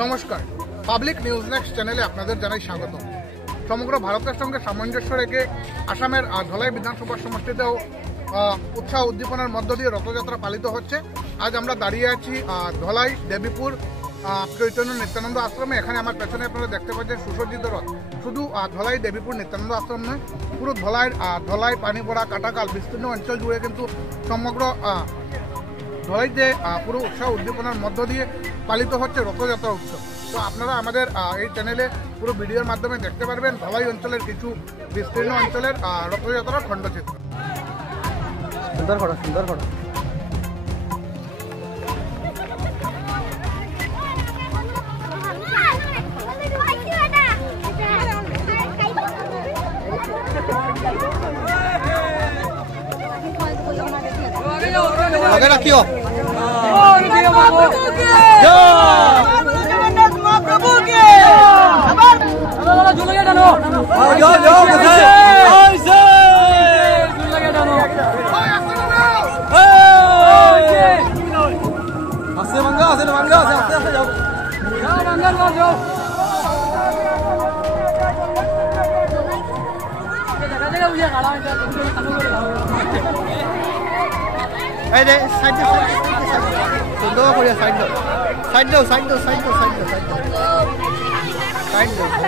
নমস্কার, public news next চ্যানেলে আপনাদের জানাই স্বাগত। সমগ্র ভারতের সঙ্গে সামঞ্জস্য রেখে আসামের ধলাই বিধানসভা সমষ্টিতেও উৎসাহ উদ্দীপনার মধ্য দিয়ে রথযাত্রা পালিত হচ্ছে। আজ আমরা দাঁড়িয়ে আছি ধলাই দেবীপুর চৈতন্য নিত্যানন্দ আশ্রমে। এখানে আমার পেছনে আপনারা দেখতে পাচ্ছেন সুসজ্জিত রথ। শুধু ধলাই দেবীপুর নিত্যানন্দ আশ্রম নয়, পুরো ধলাই পানিপড়া কাটাকাল বিস্তীর্ণ অঞ্চল জুড়ে কিন্তু সমগ্র ধলাইতে পুরো উৎসাহ উদ্দীপনার মধ্য দিয়ে পালিত হচ্ছে রথযাত্রা উৎসব। তো আপনারা আমাদের এই চ্যানেলে পুরো ভিডিওর মাধ্যমে দেখতে পারবেন ধলাই অঞ্চলের কিছু বিস্তীর্ণ অঞ্চলের রথযাত্রার খণ্ডচিত্র। সুন্দর করা সুন্দর করা आगे रखियो। Gracias.